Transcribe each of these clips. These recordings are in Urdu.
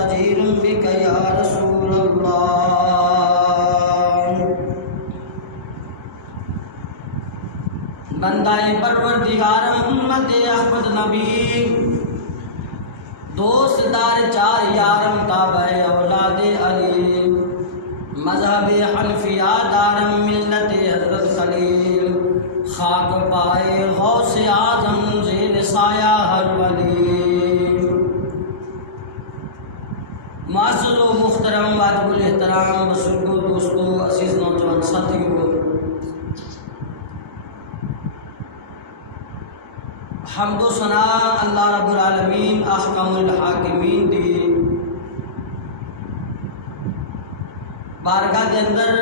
جدیر بک یا رسول اللہ۔ بندہ پروردگار امت احمد نبی، دوست دار چار یارم تابع اولاد علی، مذہب حنفیہ دارم ملت حضرت خلیل، خاک پائے غوث اعظم زیر سایہ ہر ولی۔ معزز و محترم واجب الاحترام بزرگوں، دوستوں، عزیز نوجوان ساتھیوں، حمد و ثنا اللہ رب العالمین احکم الحاکمین دی بارگاہ کے اندر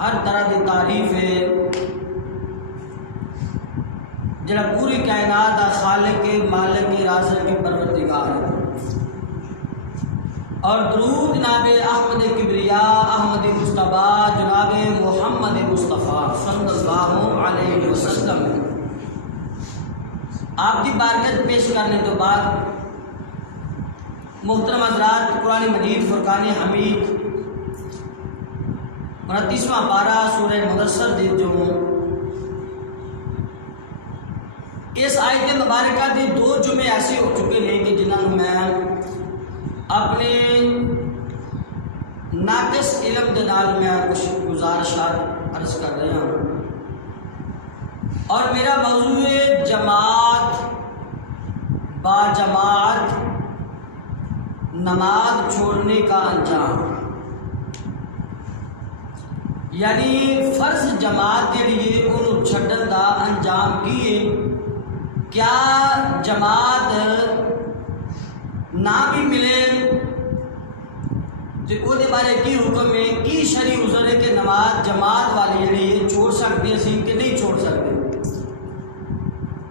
ہر طرح کی تعریف ہے، جڑا پوری کائنات کا خالق مالک رازق پروردگار ہے، اور درود جناب احمد کبریاء احمد مصطفیٰ جناب محمد مصطفیٰ صلی اللہ علیہ وسلم آپ کی بارگاہ پیش کرنے تو بعد محترم حضرات، قرآن مجید فرقان حمید 29واں پارہ سورہ مدثر دی جو اس آیت مبارکہ دی دو جمعے ایسے ہو چکے ہیں کہ جنہوں نے میں اپنے ناقص علم دے نال میں کچھ گزارشات عرض کر رہا ہوں، اور میرا موضوع ہے جماعت با جماعت نماز چھوڑنے کا انجام، یعنی فرض جماعت جڑی ہے انہوں چھڈن دا انجام کی ہے۔ کیا جماعت نہ بھی ملے تو وہ بارے کی حکم ہے، کی شرعی عذر ہے کہ نماز جماعت والی جڑی ہے چھوڑ سکتے ہیں کہ نہیں چھوڑ سکتے؟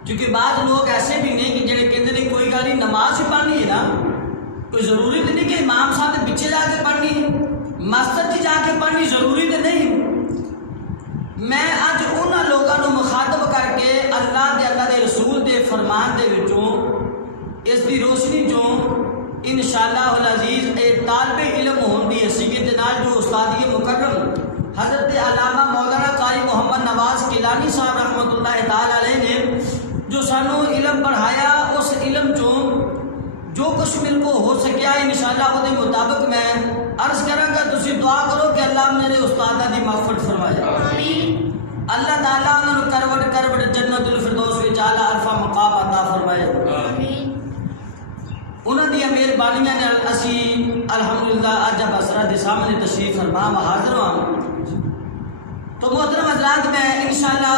کیونکہ بعض لوگ ایسے بھی نہیں کہ جڑے کہتے ہیں کوئی گل نہیں، نماز ہی پڑھنی ہے نا، کوئی ضروری تو نہیں کہ امام صاحب کے پیچھے جا کے پڑھنی ہے، مسجد کی جا کے پڑھنی ضروری تو نہیں۔ میں اج انہاں لوگوں کو مخاطب کر کے اللہ دے رسول دے فرمان دے وچوں اس دی روشنی چوں انشاءاللہ العزیز ایک طالب علم ہون دی حیثیت نال جو استادی مکرم حضرت علامہ مولانا قاری محمد نواز کیلانی صاحب رحمۃ اللہ تعالی علیہ نے جو سانو علم پڑھایا، اس علم چوں جو کچھ میرے کو ہو سکیا انشاءاللہ وہ دے مطابق میں عرض کراں گا۔ تسی دعا کرو کہ اللہ میرے استاداں دی مغفرت فرمائے، اللہ تعالیٰ انہوں کروٹ کروٹ جنت الفردوس وچ اعلیٰ عرفہ مقام عطا فرمائے، انہوں نے مہربانیاں نے اسی الحمدللہ اج بسرا دے سامنے تشریف فرما حاضر ہوں۔ تو محترم حضرات، میں انشاءاللہ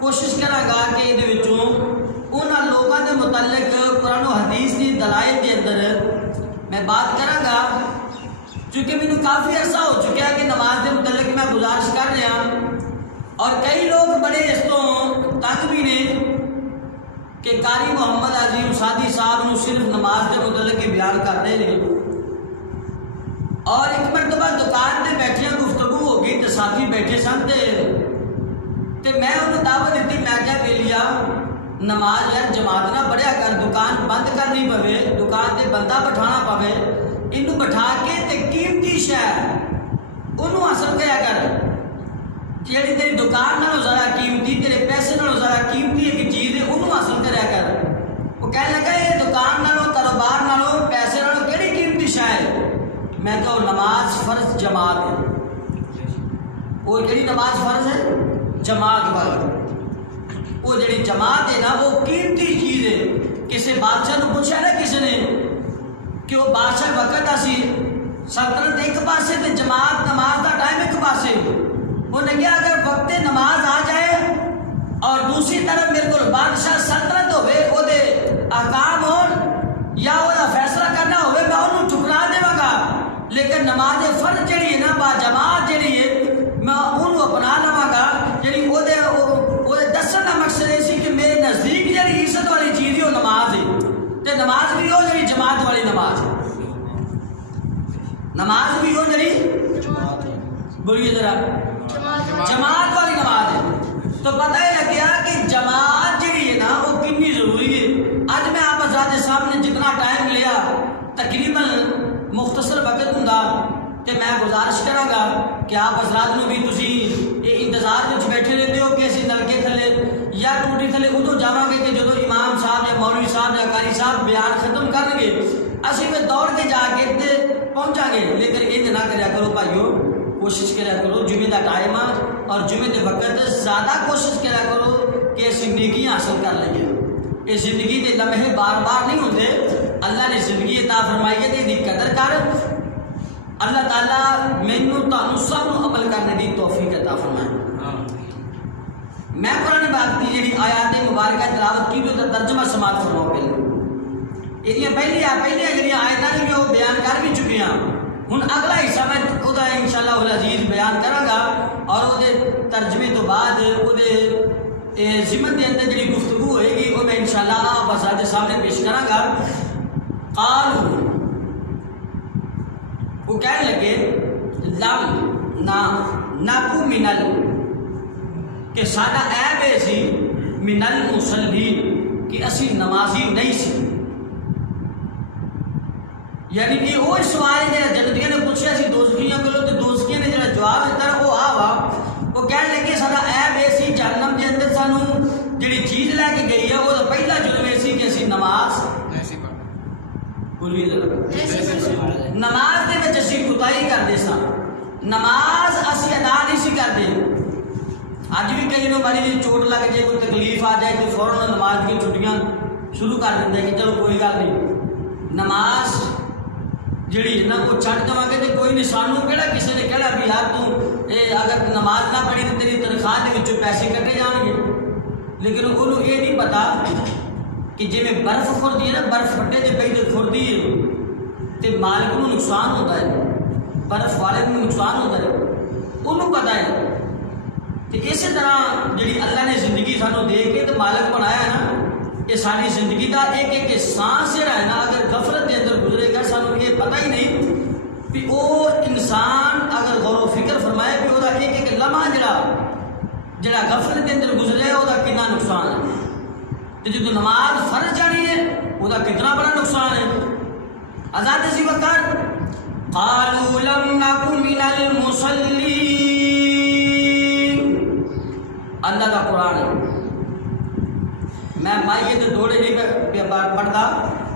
کوشش کراں گا کہ یہ وچوں انہاں لوگوں کے متعلق قرآن و حدیث کی دلائل کے اندر میں بات کراں گا، چونکہ مجھے کافی عرصہ ہو چکا ہے کہ نماز کے متعلق میں گزارش کر رہا ہوں، اور کئی لوگ بڑے اس تو تنگ بھی نے کہ قاری محمد عظیم سادی صاحب نو صرف نماز کے متعلق بیان کر رہے ہیں، اور ایک مرتبہ دکان تے بیٹھے گفتگو ہو گئی تو ساتھی بیٹھے سن تے میں انہوں دعوت دیتی، میں کیا دے لیا نماز یار جماعت نہ پڑھیا کر، دکان بند کرنی پوے، دکان تے بندہ بٹھانا پوے، انہوں بٹھا کے تے قیمتی شے انہوں حاصل کریا کر، جیڑی تیری دکان نالوں ذرا قیمتی، تیرے پیسے نالوں ذرا قیمتی ایک چیز ہے انہوں حاصل کریا کر۔ وہ کہنے لگا یہ دکان نالوں کاروبار نالوں پیسے نالوں کیڑی قیمتی شے ہے؟ میں کہو نماز فرض جماعت ہے۔ وہ جڑی نماز فرض ہے جماعت والی، وہ جڑی جماعت ہے نا وہ قیمتی چیز ہے۔ کسی بادشاہ کو پوچھا نا کسی نے کہ وہ بادشاہ وقت اسی سلطنت ایک پاسے تے جماعت نماز دا ٹائم ایک پاسے، انہیں کیا اگر وقت نماز آ جائے اور دوسری طرف میرے کو بادشاہ سلطنت ہوئے وہ دے احکام ہون یا وہ فیصلہ کرنا ہوئے میں انہوں ٹھکرا دے گا، لیکن نماز فرض جڑی ہے نا با جماعت جڑی ہے میں انہوں اپنا لوا گا، جڑی وہ دے دسن کا مقصد یہ سی کہ میرے نزدیک جڑی عزت والی چیز ہے وہ نماز ہے، تے نماز بھی ہو جڑی جماعت والی نماز ہے، نماز بھی ہو جڑی بولیے ذرا جماعت والی نماز ہے۔ تو پتہ ہی لگ گیا کہ جماعت جڑی ہے نا وہ کنی ضروری ہے۔ آج میں آپ حضرات کے سامنے جتنا ٹائم گزارش کروں گا کہ آپ حضرات نو بھی تسی یہ انتظار وچ بیٹھے رہتے ہو کہ اسی نلکے تھلے یا ٹوٹی تھلے ادو جاواں گے کہ جدو امام صاحب یا مولوی صاحب یا قاری صاحب بیان ختم کرن گے اسی پہ دوڑ کے جا کے تے پہنچا گے. لیکن یہ نہ کریا کرو بھائیو, کوشش کریا کرو جمعے کا ٹائم اور جمعے کے وقت زیادہ کوشش کریا کرو کہ زندگی حاصل کر لئیے. یہ زندگی کے لمحے بار بار نہیں ہوتے. اللہ نے زندگی عطا فرمائی ہے تے دی قدر کر. اللہ تعالیٰ مینوں تانوں سب نوں عمل کرنے دی توفیق عطا فرمائے. میں قرآن پاک کی جڑی آیات مبارکہ تلاوت کی تو ترجمہ سماعت فرماؤ. پہلے یہ پہلیاں جڑیاں آیتاں نے وہ بیان کر بھی چکی ہیں. ہن اگلا حصہ میں وہ انشاءاللہ العزیز بیان کراں گا اور وہ ترجمے تو بعد وہ ضمن کے اندر جڑی گفتگو ہوئے گی وہ میں انشاءاللہ آپ حضرات سامنے پیش کراں گا. قالوا وہ کہنے لگے لم نکو منل کہ ساڈا عیب ہے سی من المصلین کہ اسی نمازی نہیں سی. یعنی کہ وہ سوال ہے جنتیاں نے پوچھا سی دوزخیاں کو تو دوزخیاں نے جڑا جواب دیتا ہے وہ آوا وہ کہنے لگے ساڈا عیب ہے سی جہنم دے اندر سانو جڑی چیز لے کے گئی ہے وہ پہلا جرم ہے سی کہ اسی نماز نماز دے وچ اسی کوتاہی کردے ساں. نماز اسی ادا نہیں سی کردے. اج بھی کئی نوں بڑی جی چوٹ لگ جائے کوئی تکلیف آ جائے تو فوراً نماز کی چھٹیاں شروع کر دیندے کہ چلو کوئی گل نہیں نماز جڑی ہے نا وہ چھڈ دواں گے تے کوئی نہیں. سانوں کہڑا کسی نے کہڑا بھی یار تو اگر نماز نہ پڑھی تو تیری تنخواہ دے وچوں پیسے کٹے جان گے. لیکن انہوں یہ نہیں پتا کہ جی میں برف خوردی ہے نا برف پٹے تے پئی تے خوردی ہے تے مالک نوں نقصان ہوتا ہے, برف والے نوں نقصان ہوتا ہے, انہوں پتا ہے. تو اسی طرح جڑی اللہ نے زندگی سانوں دے کے تو مالک بنایا ہے نا یہ ساری زندگی کا ایک ایک سانس جڑا ہے نا اگر غفلت کے اندر گزرے گا سانوں یہ پتہ ہی نہیں کہ وہ انسان اگر غور و فکر فرمائے کہ وہ ایک ایک لمحہ جڑا غفلت کے اندر گزرے وہ کتنا نقصان ہے. تو جدو نماز فرض جانی ہے وہ کتنا بڑا نقصان ہے. آزاد سی وقت قالوا لم نکو من المصلین. اللہ کا قرآن ہے. میں مائیے تو دوڑے نہیں پڑھتا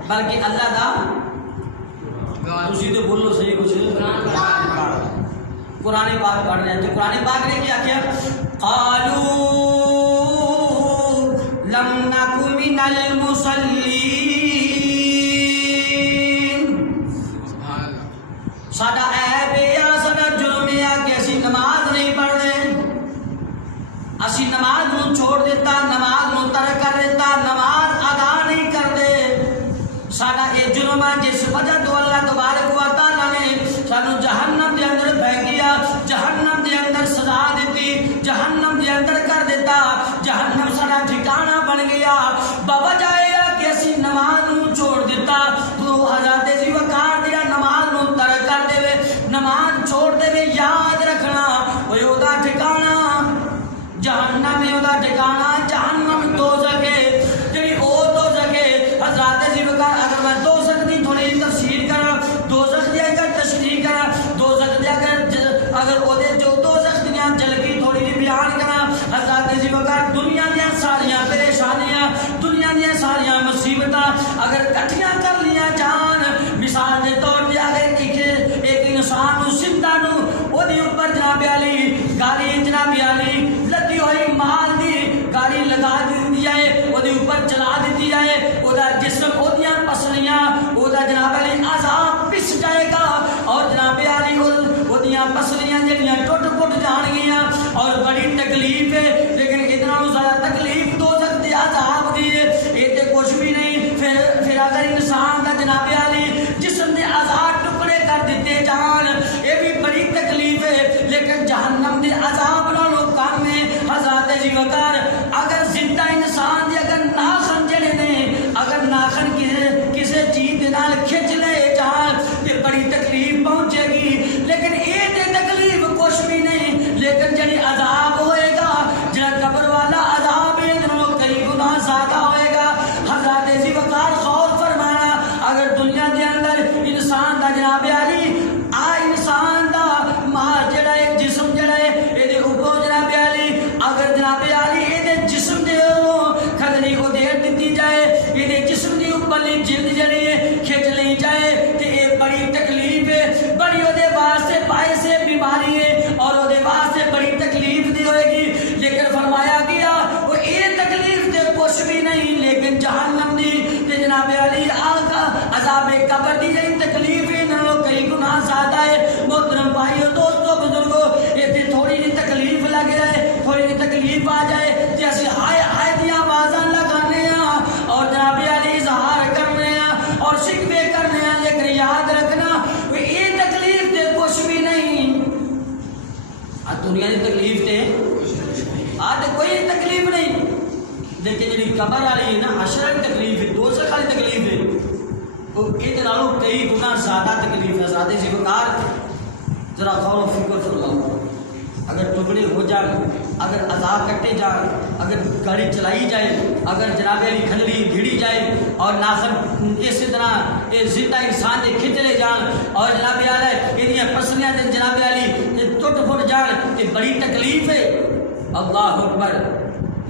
بلکہ اللہ کا اسی تو بولو صحیح کچھ قرآن پاک پڑھ رہے ہیں. تو قرآن پاک نے کیا کیا قالوا لم نکو من المصلین. ساڈا عیب ہے یا ساڈا جرم ہے کہ اسی نماز نہیں پڑھ رہے. اسی نماز نو چھوڑ دیتا, نماز نو ترک کر دیتا, نماز ادا نہیں کرتے. ساڈا یہ جرم ہے جس وجہ تو اللہ تبارک و تعالیٰ نے سانو جہنم دے اندر بھیجیا, جہنم دے اندر سزا دیتی, جہنم دے اندر کر دیتا. جہنم سارا ٹھکانہ بن گیا بوجہ کہ اسی نماز نو چھوڑ دیتا. تو حضرت ذی وقار دیا نماز نو ترک کر دے, نماز چھوڑ دے. یاد رکھنا وہ دا ٹھکانہ جہنم میں دا ٹھکانہ جہنم دوزخ ہے. جڑی او دوزخ ہے حضرت ذی وقار اگر میں دوزخ دی تھوڑی تفسیر کراں دوزخ دی اگر تشریح کراں دوزخ دی اگر او دے جو دوزخ دیاں جلگی تھوڑی جی بیان کراں حضرت ذی وقار دنیا دیاں ساریاں پریشانیاں دنیا دیاں ساریاں مصیبتاں اگر کٹھیاں کر لیاں جان مثال دے طور تے اگر ایک انسان نو زندہ نو او دے اوپر جناب علی گاڑی جناب علی لدی ہوئی مال دی گاڑی لگا دی جائے او دے اوپر چلا دیتی جائے او دا جسم او دیاں پسلیاں او دا جناب علی عذاب پس جائے گا اور جناب علی او دیاں پسلیاں جڑیاں ٹوٹ پھٹ جان گیاں اور بڑی تکلیف ہے. لیکن اتنا زیادہ تکلیف دوزخ دے عذاب دی ہے یہ تے کچھ بھی نہیں. پھر اگر انسان دا جناب علی جسم دے عذاب ٹکڑے کر دیتے جان یہ بھی بڑی تکلیف ہے. لیکن جہنم دے عذاب نالوں کم ہے. حضرت ذی وقار اگر زندہ انسان دے اگر ناخن جڑے نے اگر ناخن کسی چیز دے نال کھچ لے جان یہ بڑی تکلیف وڈی جی تکلیف ہے، انہوں کئی گناہ زیادہ ہے۔ محترم بھائیو دوستو بزرگو، یہ تھوڑی جی تکلیف لگ رہے، تھوڑی جی تکلیف آ جائے تے اسی ہائے ہائے دی آوازاں لگانے ہاں اور جناب علی اظہار کرنے ہاں اور شکوے کرنے ہاں، لیکن یاد رکھنا یہ تکلیف تے کچھ بھی نہیں۔ دنیا کی تکلیف تے آج کوئی تکلیف نہیں، لیکن جی قبر والی ہے نا، حشر والی تکلیف ہے، دوزخ والی تکلیف ہے، وہ یہ کئی گنا زیادہ تکلیف ہے۔ زیادہ سی وقار ذرا غور و فکر فرماؤ، اگر ٹکڑے ہو جائیں، اگر عذاب کٹے جائیں، اگر گاڑی چلائی جائے، اگر جناب علی کھلڑی بھیڑی جائے اور ناخن اسی طرح یہ زندہ انسان دے کھچلے جان اور جناب علی یہ پسلیاں دے جناب علی ٹوٹ پھٹ جان، یہ بڑی تکلیف ہے۔ اللہ اکبر۔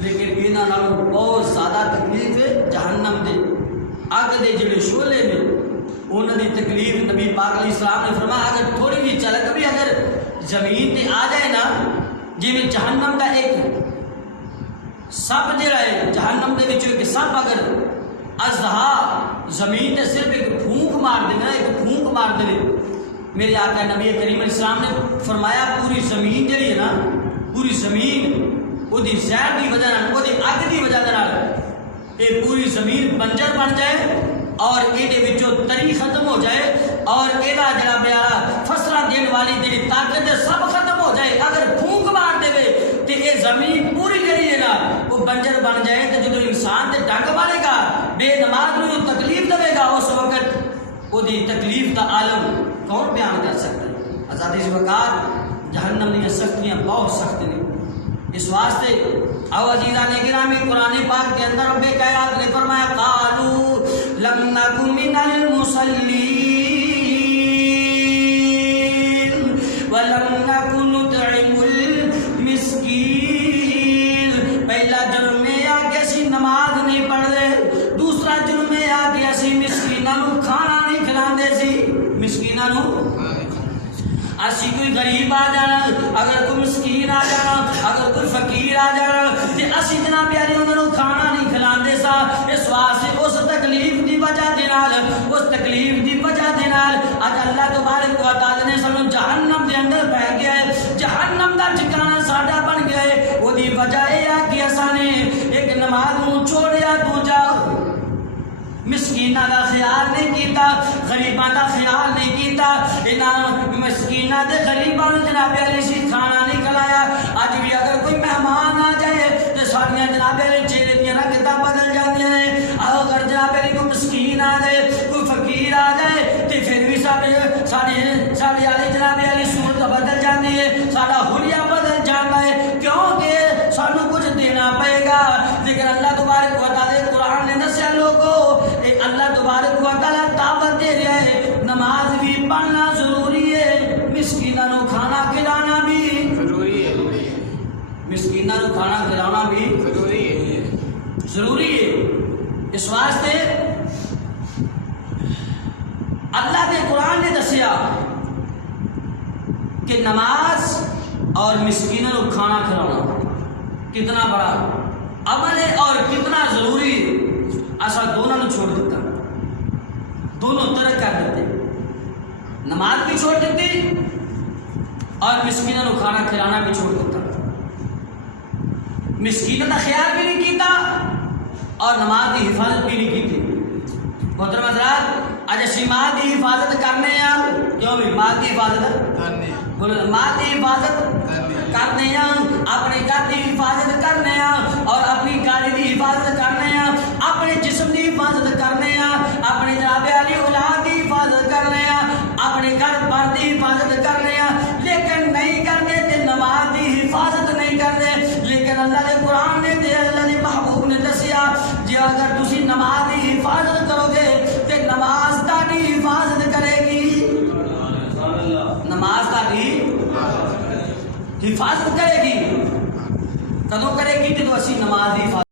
لیکن انہاں نالوں بہت زیادہ تکلیف ہے جہنم دے اگ دے جڑے شعلے نے، انہاں دی تکلیف نبی پاک علیہ السلام نے فرمایا اگر تھوڑی جی چلک بھی اگر زمین تے آ جائے نا، جی جہنم دا ایک سپ جڑا ہے، جہنم دے وچوں ایک سپ اگر ازدہا زمین تے صرف ایک پھونک مار دے نا، ایک پھونک مار دے، میرے آقا نبی کریم علیہ السلام نے فرمایا پوری زمین جڑی ہے نا، پوری زمین وہ دی زہر دی وجہ نال، وہ دی اگ دی وجہ نال یہ پوری زمین بنجر بن جائے اور یہ وچوں تری ختم ہو جائے اور یہ جڑا پیارا فصلہ دین والی جڑی طاقت ہے سب ختم ہو جائے، اگر پھونک مار دے تو یہ زمین پوری جڑی ہے نا وہ بنجر بن جائے، تو جدو انسان تے ڈنگ مارے گا بے نماز نو تکلیف دے گا، اس وقت وہ دی تکلیف دا عالم کون بیان کر سکتا ہے؟ آزادی سے وقار جہنم دی سختیاں بہت سخت ہیں، اس واسطے او عزیزان گرامی قرآن پاک کے اندر رب کائنات نے فرمایا قالوا لم نک من المصلین ولم نک نطعم المسکین۔ پہلا جرم یہ آ کہ اسی نماز نہیں پڑھ دے، دوسرا جرم یہ آ کہ اسی مسکیناں نو کھانا نہیں کھلاندے سی، مسکیناں نو اسی کوئی غریب آ جانا، اگر کوئی مسکین آ جانا، اگر کوئی فقیر آ جانا تے اسی جناب یاری انہوں کھانا نہیں کھلاندے سا۔ اس واسطے اس تکلیف دی وجہ دے نال، اس تکلیف دی وجہ دے نال اج اللہ تبارک و تعالی نے سانو جہنم دے اندر بہ گیا ہے، جہنم دا ٹھکانہ ساڈا بن گیا ہے۔ وہ دی وجہ یہ آ کہ اساں نے ایک نماز نو چھوڑیا، دوجا مسکیناں دا خیال نہیں کیتا، غریباں دا خیال نہیں کیتا، انہاں مسکیناں دے غریباں نوں جناب علی سی کھانا نہیں کھلایا۔ اج بھی اگر کوئی مہمان آ جائے تے ساڈیاں جناب علی چہرے دیاں رنگتاں بدل جاندیاں نے، اگر جناب علی کوئی مسکین آ جائے، کوئی فقیر آ جائے تے پھر بھی ساڈے علی جناب علی صورت بدل جاندی ہے، ساڈا حلیہ بدل جاندا ہے، کیونکہ سانو کچھ دینا پئے گا۔ لیکن اللہ تبارک و تعالی قرآن نے دسیا لوگو اللہ تبارک و تعالی دعوت دے رہا ہے نماز بھی پڑھنا ضروری ہے، مسکیناں نو کھانا کھلانا بھی ضروری ہے، مسکیناں نو کھانا کھلانا بھی ضروری ہے۔ اس واسطے اللہ کے قرآن نے دسیا کہ نماز اور مسکیناں نو کھانا کھلانا کتنا بڑا عمل ہے اور کتنا ضروری ہے۔ ایسا دونوں نے چھوڑ دیتا، دونوں ترک کر دیتے، نماز بھی چھوڑ دیتی اور مسکینوں کو کھانا کھلانا بھی چھوڑ دیتا، مسکینوں کا خیال بھی نہیں کیتا اور نماز کی حفاظت بھی نہیں کی تھی۔ محترم حضرات اج اسی ماں کی حفاظت کرنے ہیں، کیوں بھی ماں کی حفاظت کرنے، بولو ماں کی حفاظت کرنے ہیں، اپنے گھر کی حفاظت کرنے ہیں اور اپنی گاڑی کی حفاظت کرنے ہیں، اپنے جسم کی حفاظت کرنے ہیں، اپنے جناب علی اولاد کی حفاظت کرنے ہیں، اپنے گھر بار کی حفاظت کرنے ہیں، لیکن نہیں کرتے تے نماز کی حفاظت نہیں کرتے۔ لیکن اللہ نے قرآن نے تے اللہ نے محبوب نے دسیا جی اگر تسی نماز کی حفاظت کرو گے تے نماز تہاڈی حفاظت کرے گی، نماز تہاڈی حفاظت کرے گی۔ کدوں کرے گی جدو اسی نماز کی حفاظت